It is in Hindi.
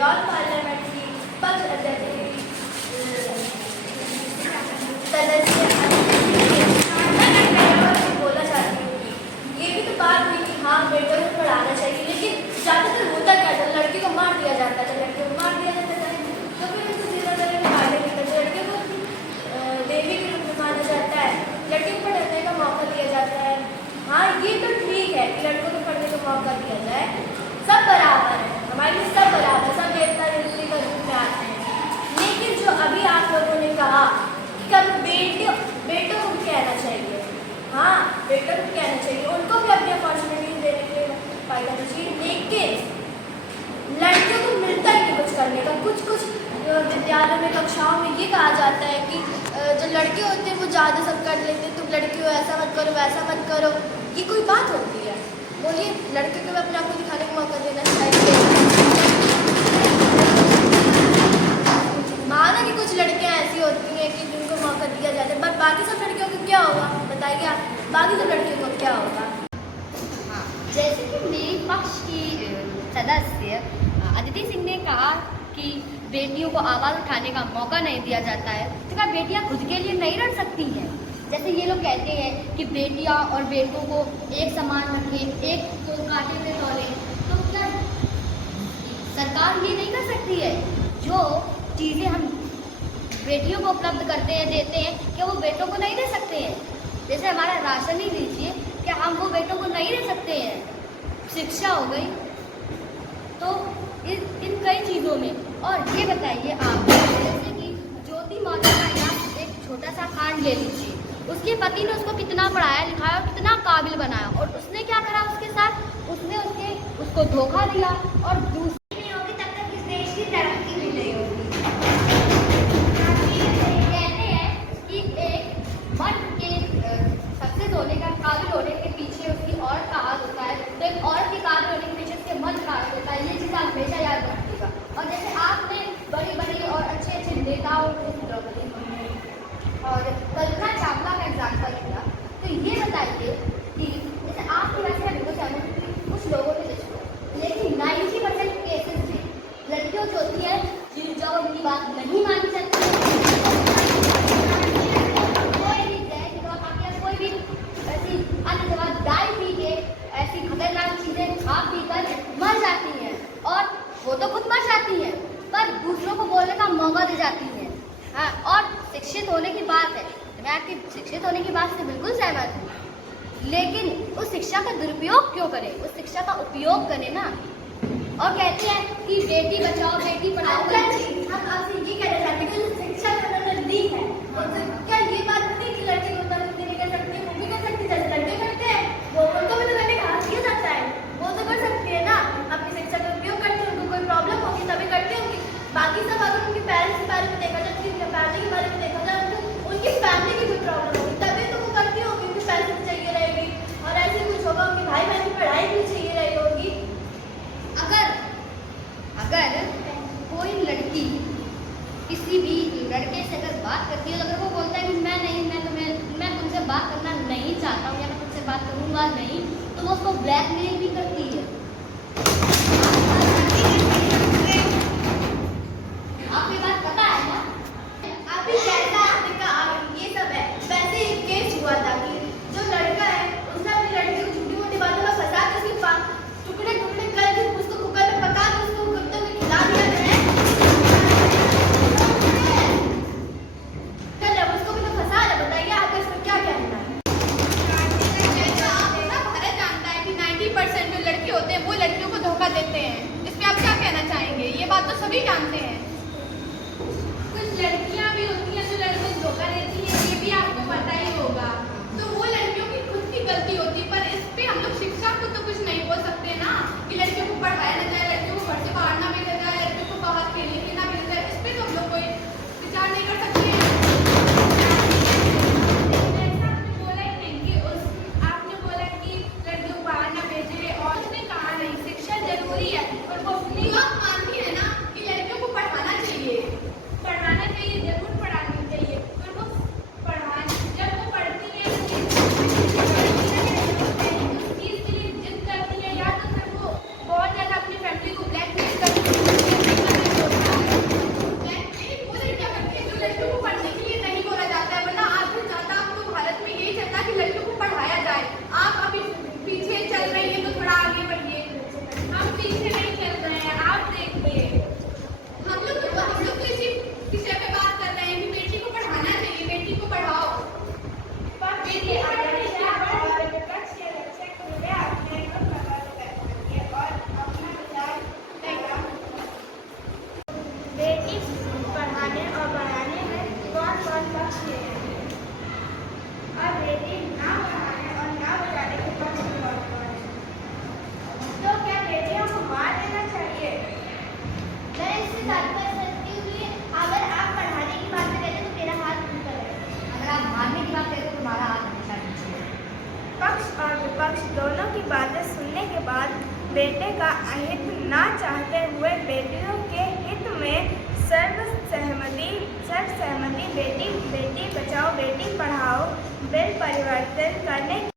बंगाल पार्लियामेंट की पक्ष अध्यक्ष सदस्य बोला चाहती हूँ कि ये भी तो बात हुई कि हाँ बेटों को पढ़ाना चाहिए, लेकिन ज़्यादातर होता क्या था, लड़की को मार दिया जाता था, लड़कियों को मार दिया जाता था। तो फिर इसको जिला तरह के फायदे नहीं करते, लड़कियों को देवी के रूप में माना जाता है, लड़कियों को पढ़ने का मौका दिया जाता है। हाँ ये तो ठीक है कि लड़कों को पढ़ने का मौका दिया जाए, सब बराबर है, हमारे लिए सब बराबर, सब देवता देवती का रूप में आते हैं। लेकिन जो अभी आप लोगों ने कहा कि कब बेटों को भी कहना चाहिए, हाँ बेटों को कहना चाहिए, उनको भी अपनी अपॉर्चुनिटीज देने के लिए फायदा चाहिए, लेकिन लड़कियों को मिलता ही नहीं कुछ करने का। कुछ विद्यालयों में कक्षाओं में ये कहा जाता है कि जो लड़के होते हैं वो ज़्यादा सब कर लेते हैं, तुम लड़कियों ऐसा मत करो वैसा मत करो। ये कोई बात होती है? बोलिए, लड़के को भी अपने आप को दिखाने का मौका देना चाहिए। माना कि कुछ लड़कियां ऐसी होती हैं कि जिनको मौका दिया जाता है, पर बाकी सब लड़कियों को क्या होगा बताइए आप, बाकी सब लड़कियों को क्या होगा? हाँ, जैसे कि मेरे पक्ष की सदस्य अदिति सिंह ने कहा कि बेटियों को आवाज़ उठाने का मौका नहीं दिया जाता है, तो क्या बेटियां खुद के लिए नहीं लड़ सकती हैं? जैसे ये लोग कहते हैं कि बेटियां और बेटों को एक समान रखें, एक को कांटे में तौलें, तो क्या सरकार ये नहीं कर सकती है? जो चीज़ें हम बेटियों को उपलब्ध करते हैं, देते हैं, क्या वो बेटों को नहीं दे सकते हैं? जैसे हमारा राशन ही लीजिए, क्या हम वो बेटों को नहीं दे सकते हैं? शिक्षा हो गई, तो इन कई चीज़ों में। और ये बताइए आप, जैसे कि ज्योति मौर्य का यहाँ एक छोटा सा कांड ले लीजिए, उसके पति ने उसको कितना पढ़ाया लिखाया और कितना काबिल बनाया, और उसने क्या करा उसके साथ? उसने उसको धोखा दिया और दूसरी नहीं होगी तब तक इस देश की तरक्की भी नहीं होगी। कहते हैं कि एक मर्द के सक्सेस होने का, काबिल होने के पीछे उसकी औरत का हाथ होता है, तो एक औरत के काबिल होने के पीछे उसके मर्द का हाथ होता है। ये चीज़ आप हमेशा याद रखिएगा। और जैसे आपने बड़ी बड़ी और अच्छे नेताओं और कल्पना चावला का एग्जाम्पल दिया, तो ये बताइए कि जैसे आपकी वैसे मैं बिल्कुल सहमत हूँ कि कुछ लोगों ने देखो, लेकिन 90% केसेस में लड़कियों जो होती है जो उनकी बात नहीं मानी जाती है, कोई भी कोई भी ऐसी अन्य दारू पी के ऐसी खतरनाक चीज़ें खा पी कर मर जाती हैं, और वो तो खुद मर जाती है पर दूसरों को बोलने का मौका दे जाती है। हाँ, और शिक्षित होने की बात है, मैं आपकी शिक्षित होने की बात से बिल्कुल सहमत हूँ, लेकिन उस शिक्षा का दुरुपयोग क्यों करें? उस शिक्षा का उपयोग करें ना। और कहते हैं कि बेटी बचाओ बेटी पढ़ाओ, हम आपसे ये कहना चाहते हैं कि शिक्षा का नजदीक है, क्या ये बात नहीं कि लड़की को मदद नहीं कर सकती? वो भी कर सकती है, जैसे लड़के करते हैं, वो उनको भी तो करने का हक दिया जाता है, वो तो कर सकती है ना। अपनी शिक्षा का उपयोग करते हैं, उनको कोई प्रॉब्लम होगी तभी करती होंगी। बाकी सब अगर उनके पेरेंट्स के बारे में देखा जाए, उनकी फैमिली के बारे में देखा जाए, उनकी फैमिली की कोई प्रॉब्लम होगी तभी तो वो करती होगी, उनकी पैसे भी चाहिए रहेगी, और ऐसे कुछ होगा उनकी भाई बहन की पढ़ाई भी चाहिए रही होगी। अगर कोई लड़की किसी भी लड़के से अगर बात करती है, अगर वो बोलता है कि मैं तुमसे बात करना नहीं चाहता हूँ या मैं तुमसे बात करूँगा नहीं, तो वो उसको ब्लैकमेल भी करती है। आपको बात पता है ना? अभी जैसा आपने कहा ये सब है, वैसे एक केस हुआ था कि जो लड़का है उसने अपनी लड़की को छोटी मोटी बातों में फंसा के उसके टुकड़े टुकड़े करके उसको कुकर में पका के उसको कुत्तों को खिला दिया है। चल उसको भी तो फंसा रहा, बताइए आपका इसमें क्या कहना है? भारत जानता है कि 90% जो लड़के होते हैं वो लड़कियों को धोखा देते हैं। इस पे आप क्या कहना चाहेंगे? ये बात तो सभी जानते हैं। कुछ लड़कियां भी होती हैं जो लड़कों को धोखा देती हैं, ये भी आपको पता ही होगा। तो वो लड़कियों की खुद की गलती होती है, पर इस पे हम लोग शिक्षा को तो कुछ नहीं बोल सकते ना कि लड़कियों को पढ़ाया ना जाए, लड़कियों को घर से बाहर ना भेजा जाए, लड़कियों को बाहर खेलने के ना भेजा जाए। इस पे तो हम लोग कोई विचार नहीं कर सकते। आपने बोला कि लड़कियों को बाहर ना भेजे, और उसने कहा नहीं शिक्षा जरूरी है, और वो अपनी बात मानती है ना कि लड़कियों को पढ़ाना चाहिए, जरूर पढ़ानी चाहिए, पर वो जब वो पढ़ती है उस चीज़ के लिए जिद करती है, या तो फिर वो बहुत ज़्यादा अपनी फैमिली को ब्लैकमेल करती है। चाहते हुए बेटियों के हित में सर्वसहमति बेटी बचाओ बेटी पढ़ाओ बिल परिवर्तन करने